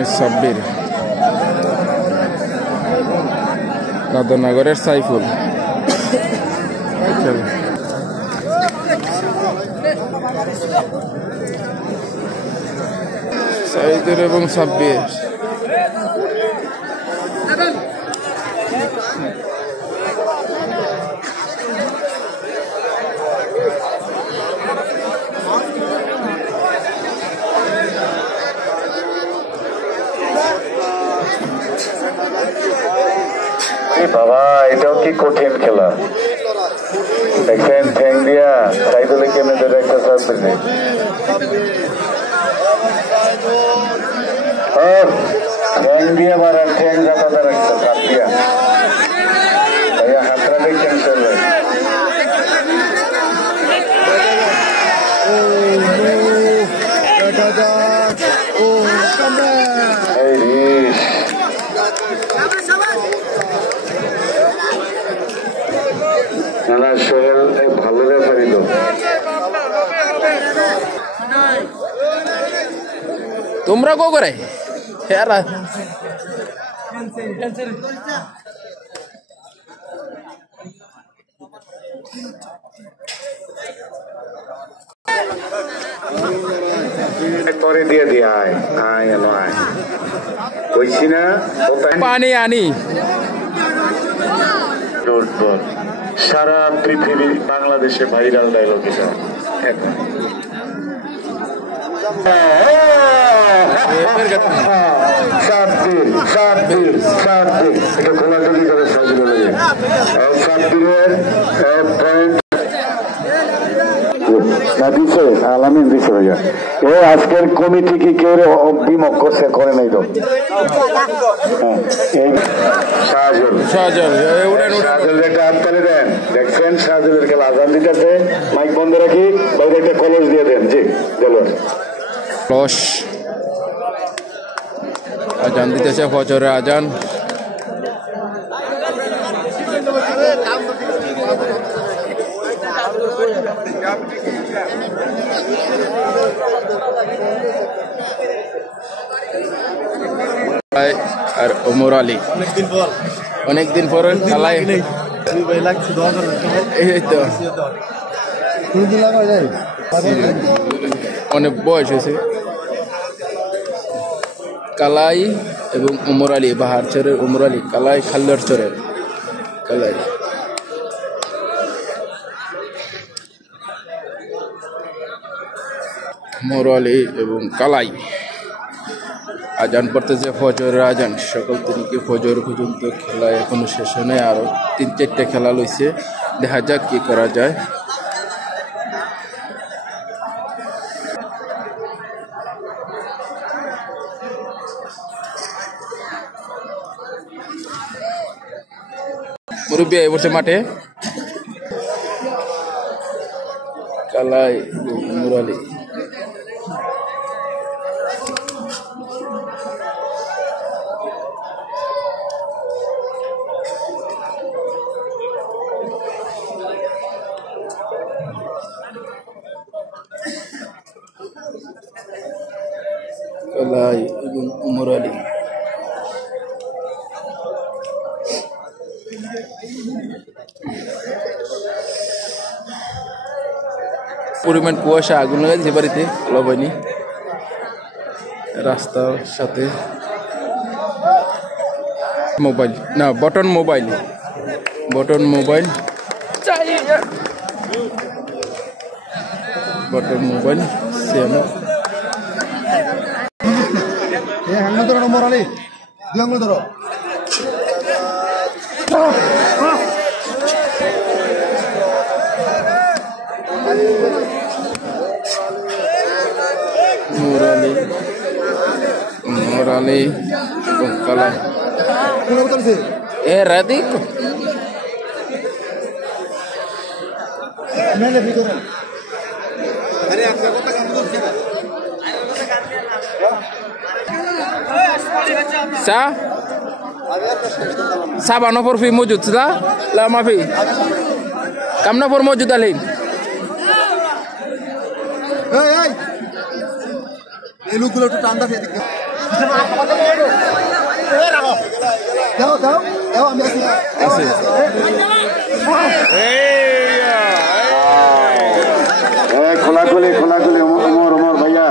এখানে সাব্বির, রাধানগরের সাইফুল। সাইদুর এবং সাব্বির। বাবা, এটাও কি কঠিন খেলা দেখেন। ঠ্যাং দিয়া সাইদুলে কেনে ধরে একটা সাব্বির, ঠ্যাং দিয়ে মারা, ঠ্যাং জাতাতে রাখছে হাত দিয়া। ভাইয়া হাতটা দেখছেন চলবে। না সোহেল ভালো রেফারি তো। তোমরা কো করে করে দিয়ে দিয়ে আয় আয় আয় কইছি না পানি আনি। সারা পৃথিবী বাংলাদেশে ভাইরাল ডায়লগ এটা। এটা খোলাখুলি করে সাব্বিরের দিছে আলামিন দিছে ভাইয়া। এ আজকের কমিটি কি কেউ বিমুখ করছে করে নাই তো? শাহজাল একটা হাততালি দেন। দেখছেন শাহজালের খেলা আজান দিতেছে, মাইক বন্ধ রাখি, বাইরে একটা কলস দিয়ে দেন। জি কলস আজান দিতেছে, ফজরের আজান। আর ওমর আলী অনেকদিন পর খেলায় অনেক বয়স হয়েছে। কালাই এবং ওমর আলী, বাহার চরের ওমর আলী, কালাই খাল্লার চরের কালাই। ওমর আলী এবং কালাই আজান পড়তেছে, ফজরের আজান। সকাল থেকে ফজর পর্যন্ত খেলা এখনো শেষ হয় নাই, আরো 3-4টা খেলা লইছে। দেখা যাক কি করা যায়। মুরব্বী এই বসে মাঠে। কালাই মুরালি কালাই এবং মুরালি। পরিমাণ কুয়াশা, আগুন লাগাইছে বাড়িতে, আলো হয়নি। রাস্তার সাথে মোবাইল না, button mobile button mobile same. Morali kalah. Radik. Sa bano por fi mojud sa la ma fi kamna por mojud alin এই এই এই লোকগুলো একটু টান্ডা দিয়ে খোলাখুলি খোলাখুলি ওমর ওমর ভাইয়া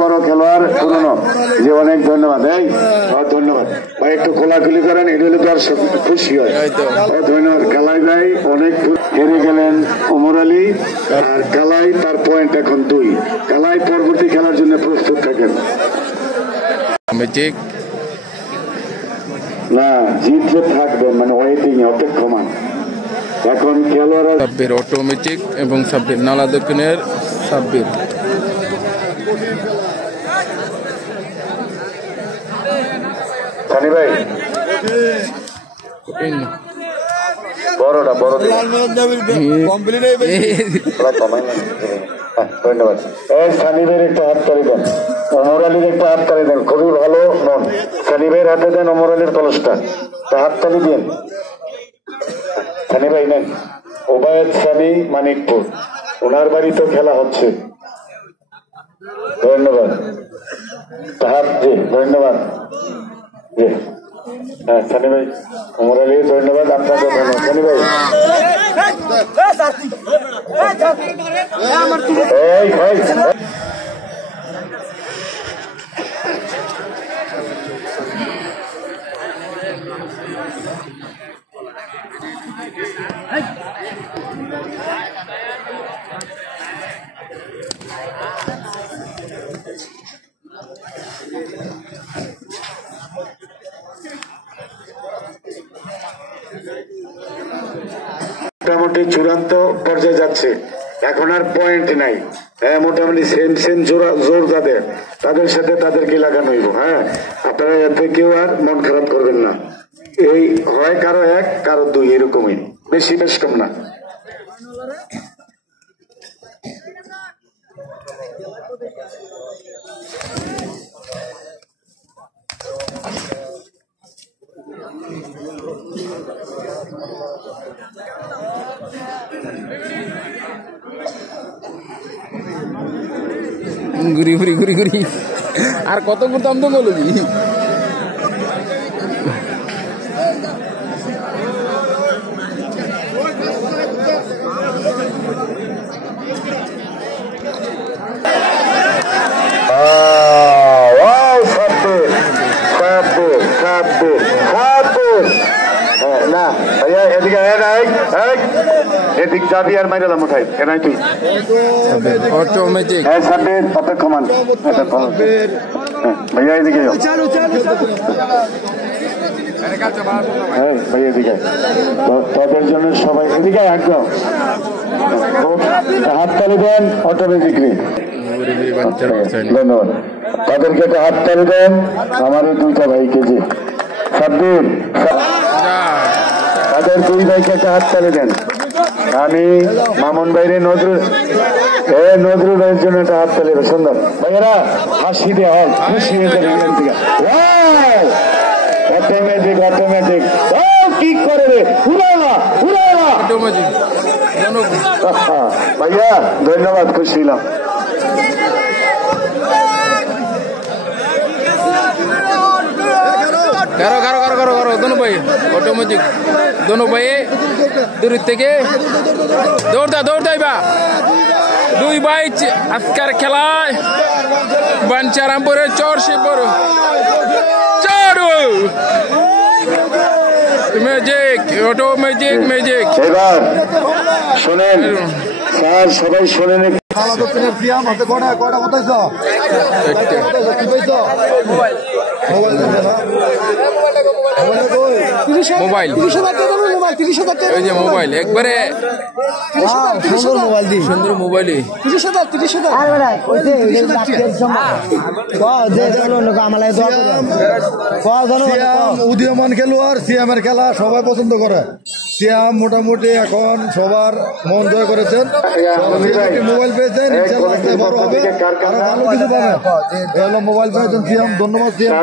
বড় খেলোয়াড় পুরনো যে অনেক ধন্যবাদ। এই ধন্যবাদ ভাই, একটু খোলাখুলি করেন, এটা হলে তো আর খুশি হয়। ধন্যবাদ কালাই ভাই, অনেক হেরে গেলেন ওমর আলী। আর কালাই তার পয়েন্ট এখন 2। কালাই পরবর্তী খেলার জন্য প্রস্তুত থাকেন। না জিতলে থাকবেন মানে ওয়েটিং অপেক্ষমান। এখন খেলোয়াড়রা সাব্বির অটোমেটিক এবং সাব্বির নালা দক্ষিণের সাব্বির সানি ভাই বড়টা বড় ধন্যবাদ। সানি ভাইয়ের একটু হাত তালি দেন, ওমর আলীর একটু হাত তালি দেন, খুবই ভালো মন। সানি ভাইয়ের হাতে দেন ওমর আলীর কলসটা, হাত তালি দেন। সানি ভাই নেন, ওবায়দ সানি মানিকপুর, ওনার বাড়িতেও খেলা হচ্ছে। ধন্যবাদ তাহার জি ধন্যবাদ জি। হ্যাঁ সানি ভাই, ওমর আলী ধন্যবাদ, আপনাকে ধন্যবাদ সানি ভাই। এই ভাই মোটামুটি চূড়ান্ত পর্যায়ে যাচ্ছে, এখন আর পয়েন্ট নাই। হ্যাঁ মোটামুটি সেম সেম জোর তাদের সাথে তাদেরকে লাগানো হইব। হ্যাঁ আপনারা এতে কেউ আর মন খারাপ করবেন না। এই হয় কারো 1 কারো 2 এরকমই, বেশি বেশ কম না। ঘুরি ঘুরি ঘুরি ঘুরি আর কত করতাম তো বলো জি। না ভাইয়া এদিকে এদিক যাবি আর মাইরালাম উঠাই এনাই তুই অটোমেটিক অপেক্ষমান ভাইয়া এদিকে ভাইয়া এদিকে তাদের জন্য সবাই এদিকে একদম হাততালি দেন অটোমেটিকলি। ধন্যবাদ, তাদেরকে একটা হাততালি দেন আমার এই 2টা ভাইকে। যে সাব্বির তাদের 2 ভাইকে একটা হাততালি দেন। আমি মামুন ভাইরে নজরুল ভাইয়ের জন্য একটা হাততালি দেন। সুন্দর ভাইয়েরা হাসি দিয়ে হল খুশি হয়ে যাবে এখান থেকে। অটোমেটিক অটোমেটিক কি করে রে ভাইয়া ধন্যবাদ, খুশি হলাম। करो करो करो करो करो दोनों भाई ऑटोमेटिक दोनों भाई दूर থেকে দৌড়টা বা 2 ভাই আজকের খেলায় বাঞ্চারামপুরের চরশিপুর চারু ম্যাজিক অটোমেটিক ম্যাজিক। এবার শুনেন স্যার, সবাই শোনেন। মোবাইল ওই যে মোবাইল একবারে সুন্দর মোবাইল উদীয়মান খেলোয়াড় সিএম এর খেলা সবাই পছন্দ করে। সিয়াম মোটামুটি এখন সবার মন জয় করেছেন, মোবাইল পেয়েছেন, ইনশাআল্লাহ আস্তে বড় হবে, আরো ভালো কিছু পাবেন। এই হলো মোবাইল পেয়েছেন সিয়াম, ধন্যবাদ সিয়াম।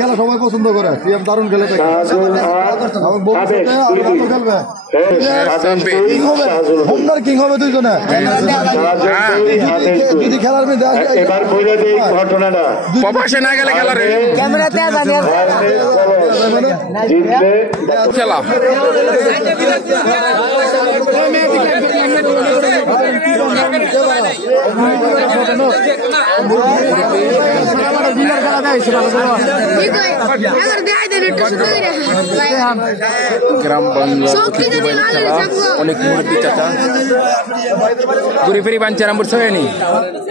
খেলা সবাই পছন্দ করে, সিয়াম দারুণ খেলে থাকে, হোমদার কিং হবে দুইজনে। যদি খেলার মধ্যে এবার বলে দেই ঘটনাটা, প্রবাসে না গেলে খেলার ক্যামেরাতে জানেন জিতলে খেলা গ্রাম বাংলা ঐতিহ্যবাহী খেলা, অনেক মুরব্বী চাচা ঘুরি ফিরি বাঞ্চারামপুর ছয়নি,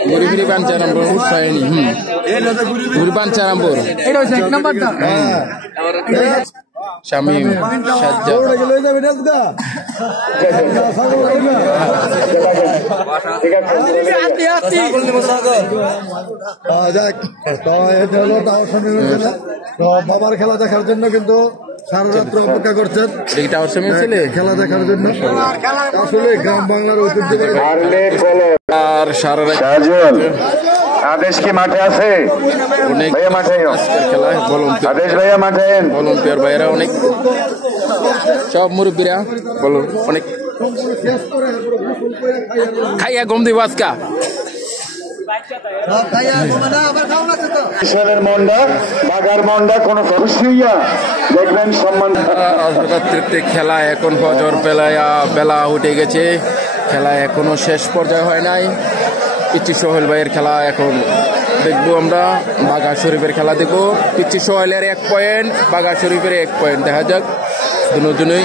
ঘুরি ফিরি বাঞ্চারামপুর ছয়নি, ঘুরি বাঞ্চারামপুর শামীম সাজ্জাদ বাবার খেলা দেখার জন্য কিন্তু সারা রাত্র অপেক্ষা করছেন খেলা দেখার জন্য। আসলে গ্রাম বাংলার ঐতিহ্যবাহী আর সারা রাত আদেশ কি মাঠে আছে? অনেক ভাইয়া মাঠে আজকের খেলায় আদেশ ভাইয়া মাঠে ভলান্টিয়ার ভাইয়েরা অনেক, সব মুরব্বীরা বলো অনেক খাইয়া গম দিব আজকা মন্ডা বাগার মন্ডা কোন খুশি হইয়া দেখবেন সম্মান। রাত্রিতে খেলা এখন ফজর বেলা উঠে গেছে, খেলা এখনো শেষ পর্যায়ে হয় নাই। পিচ্চি সোহেল ভাইয়ের খেলা এখন দেখবো আমরা, বাঘা শরীফের খেলা দেখবো। পিচ্চি সোহেলের 1 পয়েন্ট, বাঘা শরীফের 1 পয়েন্ট, দেখা যাক দুজনেই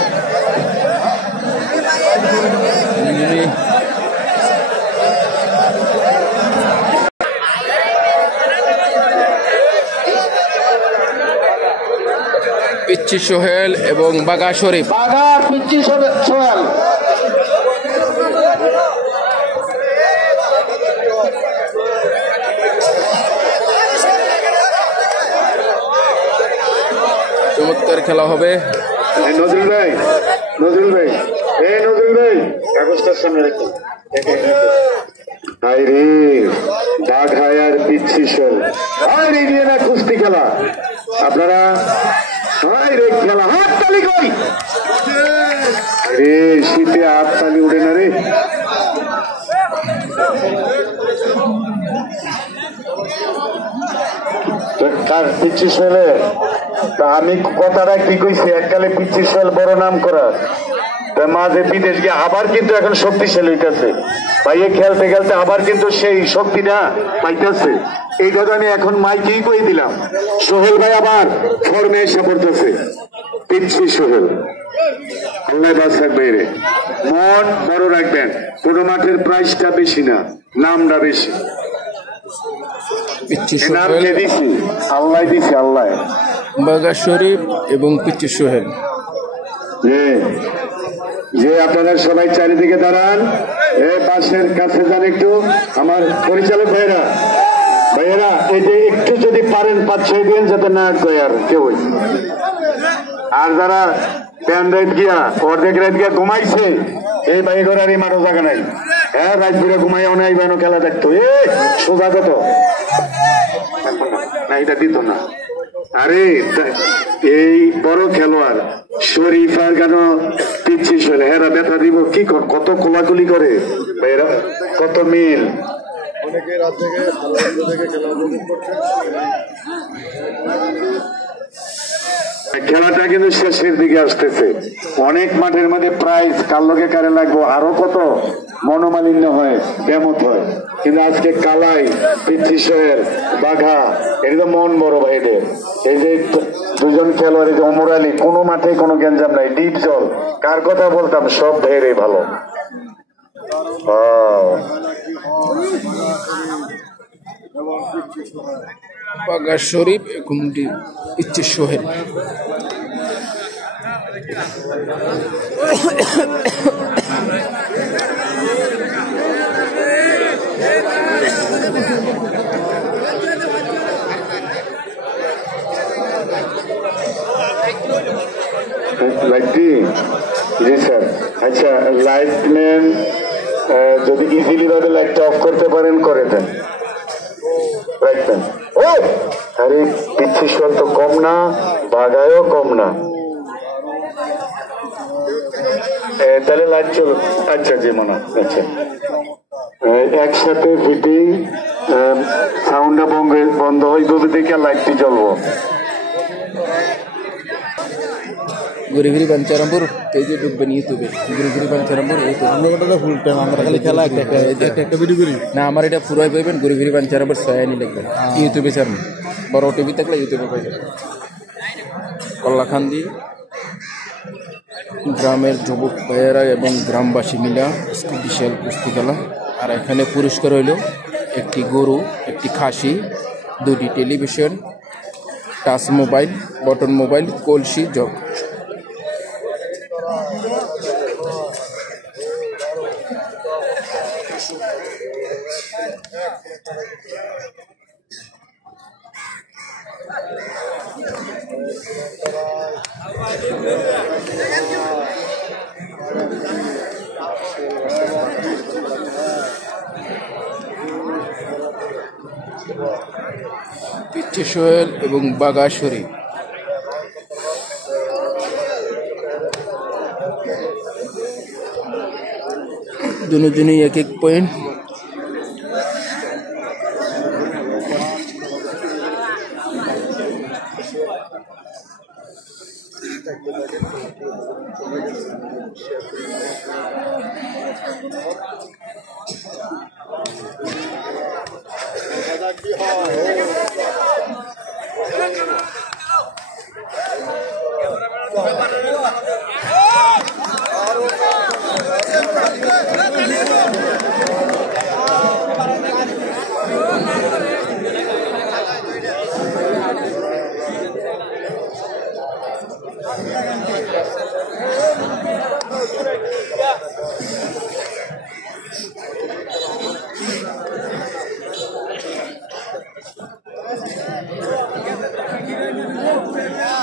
পিচ্চি সোহেল এবং বাঘা শরীফ। বাগার পিচ্চি সোহেল চমৎকার খেলা হবে। নজরুল ভাই কাগজটার সামনে রেখে হাই রে বাঘায় আর পিচ্ছি সোহেল, হাই রে নিয়ে না কুস্তি খেলা আপনারা, হাই রে খেলা হাত তালি কই রে, শীতে হাত তালি উঠে না রে। পিচ্ছি সোহেলে আমি কথাটা কি কইছি, এককালে পিচ্ছি সোহেল বড় নাম করা, মাঝে বিদেশ গিয়ে আবার কিন্তু এখন শক্তিশালী হইতেছে, ভাইয়ে খেলতে খেলতে আবার কিন্তু সেই শক্তিটা পাইতেছে। এই কথা আমি এখন মাইকেই কই দিলাম, সোহেল ভাই আবার ফর্মে এসে পড়তেছে। পিচ্ছি সোহেল আল্লাহ বাস রাখবে রে, মন বড় রাখবেন, কোন মাঠের প্রাইসটা বেশি না, নামটা বেশি। পিচ্চি নাম সোহেল, কে দিছি? আল্লাহ দিছি, আল্লাহ। বাঘা শরীফ এবং পিচ্চি সোহেল। যে আপনারা সবাই চারিদিকে দাঁড়ান, পাশের কাছে যান একটু, আমার পরিচালক ভাইয়েরা এই যে একটু যদি পারেন 5-6 দিন যাতে না কয় আর কেউ, আর যারা প্যান্ডাইট গিয়া অর্ধেক রাত গিয়া ঘুমাইছে, এই ভাই ঘোরার এই মাঠও জায়গা নাই, হ্যাঁ রাত ঘুরে ঘুমাইও নাই, বাইনো খেলা দেখতো, সোজা কত না এটা দিত না। আরে এই বড় খেলোয়াড় শরীফ আর কেন পিচ্ছি সোহেল, হেরা ব্যথা দিব কি, কত কোলাকুলি করে এরা, কত মিল। অনেকে রাত থেকে খেলা উপভোগ করছেন। খেলাটা কিন্তু শেষের দিকে আসতেছে, অনেক মাঠের মধ্যে প্রাইজ কার লোকে কারে লাগবো, আরো কত মনোমালিন্য হয়, ব্যামত হয়, কিন্তু আজকে কালাই পিচ্চি সোহেল বাঘা এটা তো মন বড় ভাইদের। এই যে 2জন খেলোয়াড়, এই যে ওমর আলী, কোনো মাঠে কোনো গ্যাঞ্জাম নাই, ডিপ জল, কার কথা বলতাম সব ভাইয়েরই ভালো। বাঘা শরীফ এবং পিচ্চি সোহেল। লাইটটি জি স্যার। আচ্ছা লাইটম্যান যদি ইজিলি ভাবে লাইটটা অফ করতে পারেন করে দেন, রাখবেন। ও আরে পিচ্ছি শোল তো কম না, বাগায়ও কম না, তাহলে লাইট চল। আচ্ছা জি মনে আচ্ছা একসাথে ফিটিং সাউন্ডটা বন্ধ হইব দেখে লাইটটি জ্বলবো। গুরিগুরি বাঞ্চারামপুর পেজে ঢুকবেন ইউটিউবে, গুরিগুরি বাঞ্চারামপুর ইউটিউবে ফুল টাইম আমরা খালি খেলা একটা ভিডিও করি না, আমার এটা পুরাই পাইবেন গুরিগুরি বাঞ্চারামপুর সয়ানি লিখবেন ইউটিউবে ছাড়ুন, বড় টিভি থাকলে ইউটিউবে পাইবেন। কল্লাখান্দি গ্রামের যুবক ভাইয়েরা এবং গ্রামবাসী মিলা বিশাল কুস্তি খেলা। আর এখানে পুরস্কার হইল একটি গরু, একটি খাসি, 2টি television, touch mobile, button mobile, কলসি, জগ। পিচ্চি সোহেল এবং বাঘা শরীফ দুজনেই 1-1 পয়েন্ট।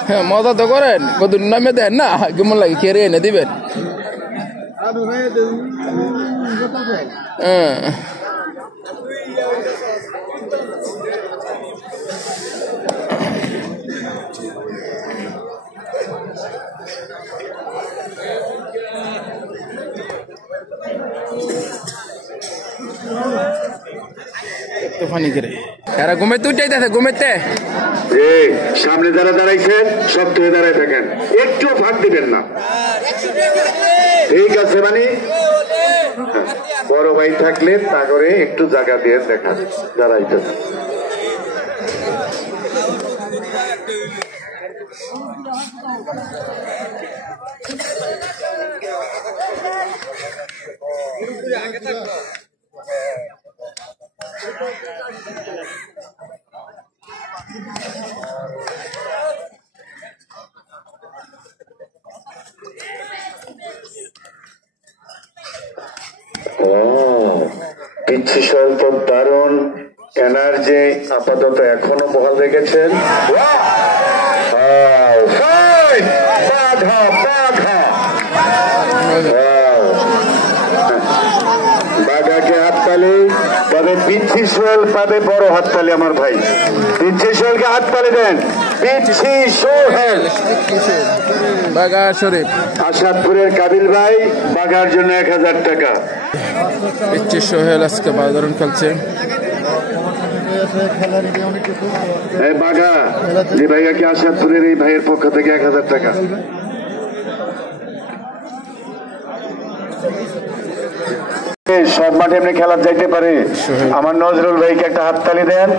হ্যাঁ মজা তো করেন, কত নামে দেন না, কেমন লাগে খেয়ে এনে দিবেন। হ্যাঁ ফানি করে এরা ঘুমাইতে উঠাইতেছে, ঘুমাইতে সামনে যারা দাঁড়াইছেন সব থেকে দাঁড়ায় থাকেন, একটু ফাঁক দিবেন না, ঠিক আছে? মানে বড় ভাই থাকলে তা করে একটু জায়গা দিয়ে দেখান দাঁড়াইতেছে। পিচ্ছি সোহেল তো দারুণ এনার্জি আপাতত এখনো বহাল রেখেছেন। বাঘাকে হাততালি, তবে পিচ্ছি সোহেল পাবে বড় হাততালি। আমার ভাই পিচ্ছি সোহেলকে হাততালি দেন। পিচ্ছি সোহেল, বাঘা শরীফ, আসাদপুরের কাবিল ভাই বাঘার জন্য 1000 টাকা। পিচ্চি সোহেল আজকে বাজারণ খেলছে। বাঘা যে ভাইয়া কি আসাদপুরের এই ভাইয়ের পক্ষ থেকে 1000 টাকা। সব মাঠে এমনি খেলা যাইতে পারে। আমার নজরুল ভাইকে একটা হাততালি দেন,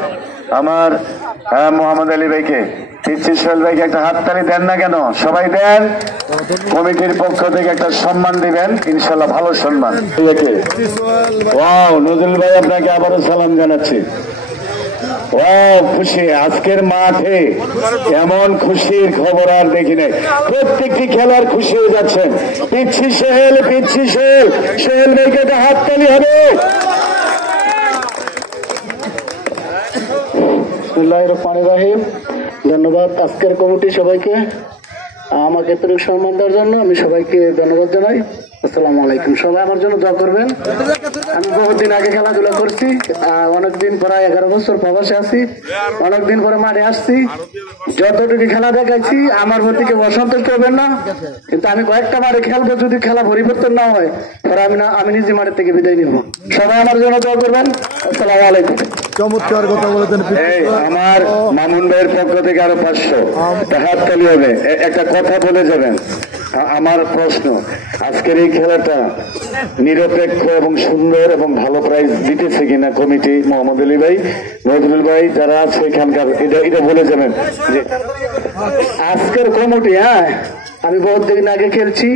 আমার মোহাম্মদ আলী ভাইকে, পিচ্চি সোহেল ভাইকে একটা হাততালি দেন না কেন? সবাই দেন। কমিটির পক্ষ থেকে একটা সম্মান দিবেন, ইনশাল্লাহ ভালো সম্মান। ওয়াও, নজরুল ভাই আপনাকে আবারও সালাম জানাচ্ছি। খুশি, আজকের মাঠে এমন খুশির খবর আর দেখি নাই। প্রত্যেকটি খেলার খুশি হয়ে যাচ্ছেন। পিচ্ছি সোহেল, পিচ্ছি সোহেল, সোহেল ভাইকে একটা হাততালি হবে। বিসমিল্লাহির রহমানির রহিম। ধন্যবাদ আজকের কমিটি সবাইকে। আমাকে এতটুকু সম্মান দেওয়ার জন্য আমি সবাইকে ধন্যবাদ জানাই। আসসালামু আলাইকুম। সবাই আমার জন্য দোয়া করবেন। আমি বহুদিন আগে খেলাধুলা করছি, অনেকদিন প্রায় 11 বছর প্রবাসে আছি, অনেকদিন পরে মাঠে আসছি। যতটুকু খেলা দেখাইছি আমার প্রতি কেউ অসন্তুষ্ট হবেন না, কিন্তু আমি কয়েকটা মাঠে খেলবো, যদি খেলা পরিবর্তন না হয় পরে আমি নিজে মাঠের থেকে বিদায় নিব। সবাই আমার জন্য দোয়া করবেন। আসসালামু আলাইকুম। চমৎকার কথা বলেছেন। আমার মামুন ভাইয়ের পক্ষ থেকে আরো 500 হাত তালি হবে। একটা কথা বলে যাবেন। আমার প্রশ্ন, আজকের এই খেলাটা নিরপেক্ষ এবং সুন্দর এবং ভালো প্রাইজ দিতেছে কিনা কমিটি? মোহাম্মদ আলী ভাই, নজরুল ভাই যারা আছে এখানকার, এটা বলে যাবেন যে আজকের কমিটি, আমি বহুত দিন আগে খেলছি,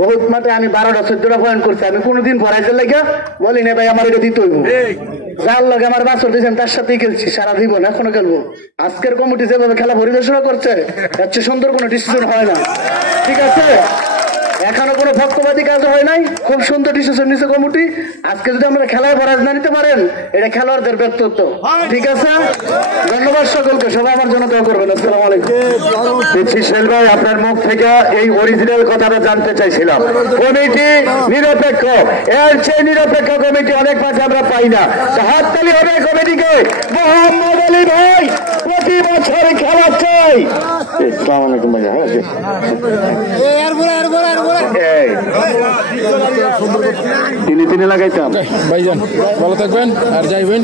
বহুত মাঠে আমি 12টা 14টা পয়েন্ট করছি। আমি কোনোদিন পড়াইতে লাগে বলি না ভাই আমার এটা দিতে হইব। যার লগে আমার বাছর দিয়েছেন তার সাথেই খেলছি সারা জীবন, এখনো খেলবো। আজকের কমিটি যেভাবে খেলা পরিবেশনা করছে এর চেয়ে সুন্দর কোনো ডিসিশন হয় না। ঠিক আছে, এখনো কোনো পক্ষপাতী কাজ হয় নাই, খুব সুন্দর ডিসিশন নিচ্ছে কমিটি। আজকে যদি আমরা খেলায় পরাজ না নিতে পারেন এটা খেলোয়াড়দের ব্যক্তিত্ব। ঠিক আছে, ধন্যবাদ সকলকে। সবাই আমার জন্য দোয়া করবেন। আসসালামু আলাইকুম। ভাই, আপনার মুখ থেকে এই অরিজিনাল কথাটা জানতে চাইছিলাম। কমিটি নিরপেক্ষ, এর চেয়ে নিরপেক্ষ কমিটি অনেক মাঝে আমরা পাই না। হাত তালি হবে কমিটিকে। মোহাম্মদ আলী ভাই প্রতি বছর খেলা চাই। আসসালামু আলাইকুম ভাইয়া। তিনি লাগাইতাম ভাইজান ভালো থাকবেন আর যাইবেন।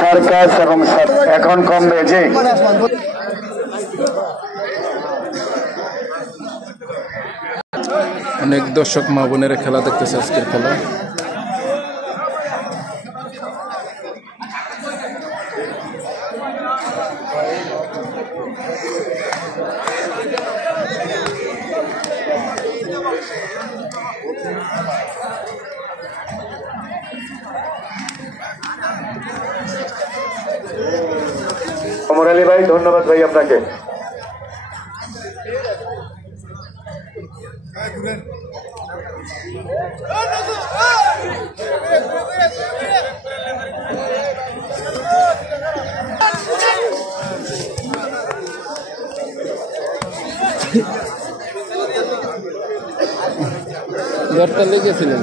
সার্কাস এবং এখন কম রয়েছে। অনেক দর্শক মা বোনেরা খেলা দেখতেছে আজকের খেলা। অমর আলী ভাই, ধন্যবাদ ভাই আপনাকে। ঘরটা লেগেছিলেন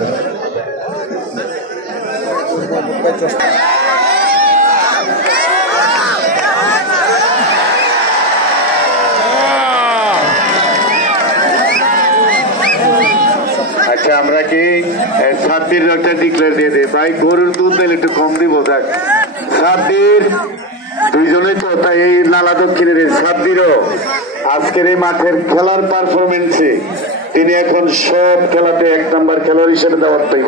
আচ্ছা, আমরা কি সাব্বির একটা ডিক্লেয়ার দিয়ে দিই ভাই? গরুর দুধ দিলে একটু কম দিব। দেখ সাব্বির দুইজনেই তো, তাই এই নালা দক্ষিণের সাব্বিরও আজকের এই মাঠের খেলার পারফরমেন্সে তিনি এখন সব খেলাতে 1 নম্বর খেলোয়াড় হিসেবে দেওয়ার পাই।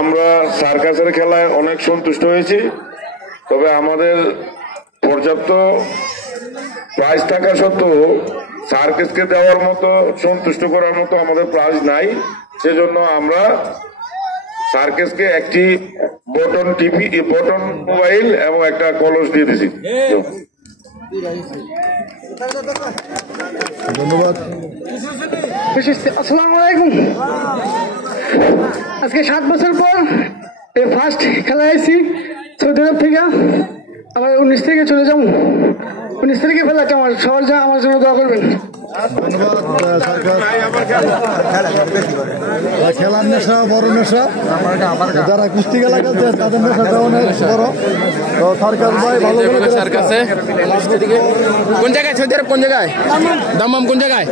আমরা সার্কাসের খেলায় অনেক সন্তুষ্ট হয়েছি, তবে আমাদের পর্যাপ্ত প্রাইজ থাকা সত্ত্বেও সার্কাসকে দেওয়ার মতো, সন্তুষ্ট করার মতো আমাদের প্রাইজ নাই। সেজন্য আমরা সার্কাসকে একটি বটন টিভি, বটন মোবাইল এবং একটা কলস দিয়ে দিয়েছি। ধন্যবাদ। আসসালামু আলাইকুম। আজকে 7 বছর পর এই ফার্স্ট খেলা আইছি সৌদি আরব থেকে। আবার 19 থেকে চলে যাবো। 19 তারিখে ফেলাচ্ছে আমার, সবার যা আমার জন্য দোয়া করবেন। ধন্যবাদ সার্কাস। খেলার নেশা বড় নেশা, যারা কুস্তি খেলা খেলছে তাদের নেশাটা অনেক বড়। তো সার্কাস ভাই ভালো করে সার্কাসে কোন জায়গায়? সৌদি আরব কোন জায়গায়? দাম্মাম কোন জায়গায়?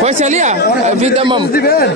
ফয়সালিয়া ফি দাম্মাম দিবেন।